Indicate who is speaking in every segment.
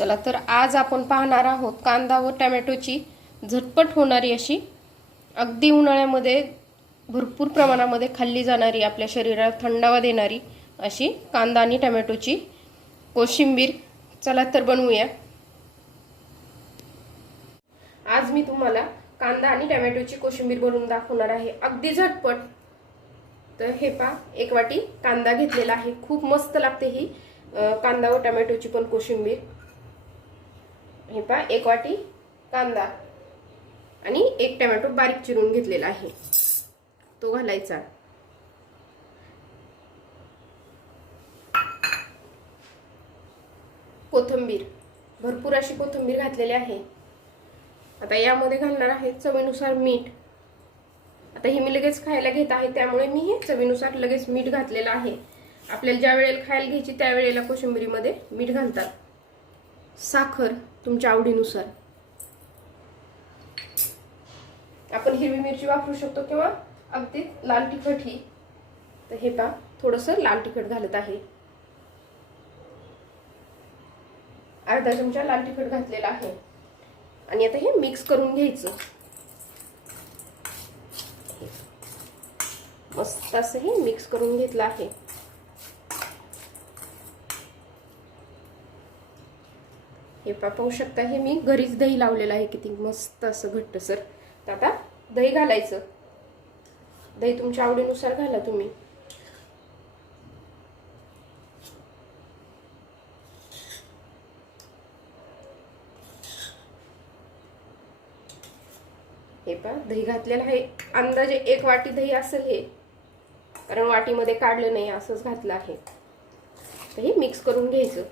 Speaker 1: चला तर आज आपण पाहणार आहोत कांदा व टमॅटोची झटपट होणारी अशी अगदी उन्हाळ्यामध्ये भरपूर प्रमाणामध्ये खाल्ली जाणारी आपल्या शरीराला थंडावा देणारी अशी कांदा आणि टमॅटोची कोशिंबीर. चला तर बनवूया. आज मी तुम्हाला कांदा आणि टमॅटोची कोशिंबीर बनवून दाखवणार आहे. अगदी झटपट. तर हे पा एक वाटी कांदा घेतलेला आहे. खूप मस्त लागते ही कांदा व टमॅटोची पण कोशिंबीर. हे पहा एक वाटी कांदा आणि एक टमॅटो बारीक चिरून घेतलेला आहे. तो घालायचा. कोथिंबीर. भरपूर अशी कोथिंबीर घातलेली आहे. आता यामध्ये घालणार आहे चवीनुसार मीठ. आता हे मी लगेच खायला घेत आहे त्यामुळे मी हे चवीनुसार लगेच मीठ घातलेलं आहे. आपल्याला ज्या वेळेला खायला घ्यायची त्यावेळेला कोशिंबिरीमध्ये मीठ घालतात. साखर. तुमच्या आवडीनुसार. आपण हिरवी मिरची वापरू शकतो किंवा अगदी लाल तिखट ही. तर हे पा थोडंसं लाल तिखट घालत आहे. अर्धा चमचा लाल तिखट घातलेला आहे. आणि आता हे मिक्स करून घ्यायचं. मस्त असं हे मिक्स करून घेतलं आहे. हे पा पाहू शकता हे मी घरीच दही लावलेलं आहे किती मस्त असं घट्ट सर. तर आता दही घालायचं. दही तुमच्या आवडीनुसार घाला तुम्ही. हे पा दही घातलेलं आहे. अंदाजे एक वाटी दही असेल हे. कारण वाटीमध्ये काढलं नाही असंच घातलं आहे. तर हे मिक्स करून घ्यायचं.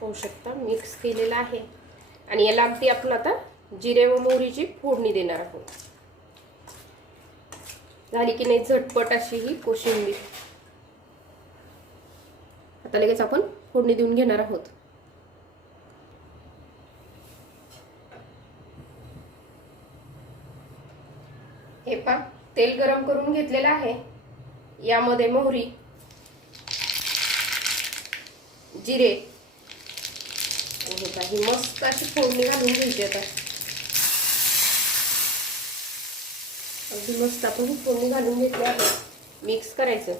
Speaker 1: होऊ शकता. मिक्स केलेलं आहे. आणि याला अगदी आपण आता जिरे व मोहरीची फोडणी देणार आहोत. झाली की नाही झटपट अशी ही कोशिंबीर. आता लगेच आपण फोडणी देऊन घेणार आहोत. हे पा तेल गरम करून घेतलेलं आहे. यामध्ये मोहरी जिरे हे काही मस्त अशी फोडणी घालून घ्यायची आता. अगदी मस्त आपण ही फोडणी घालून घेतली आहे. मिक्स करायचं.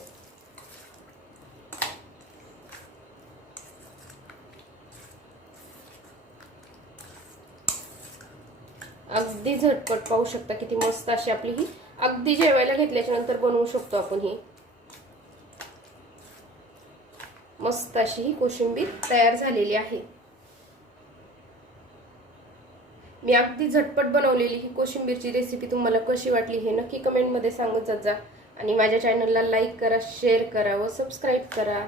Speaker 1: अगदी झटपट पाहू शकता किती मस्त अशी आपली ही अगदी जेवायला घेतल्याच्या नंतर बनवू शकतो आपण ही. मस्त अशी ही कोशिंबीर तयार झालेली आहे. मी अगदी झटपट बनवलेली ही कोशिंबीरची रेसिपी तुम्हाला कशी वाटली हे नक्की कमेंटमध्ये सांगत जात जा आणि माझ्या चॅनलला लाईक करा शेअर करा व सबस्क्राईब करा.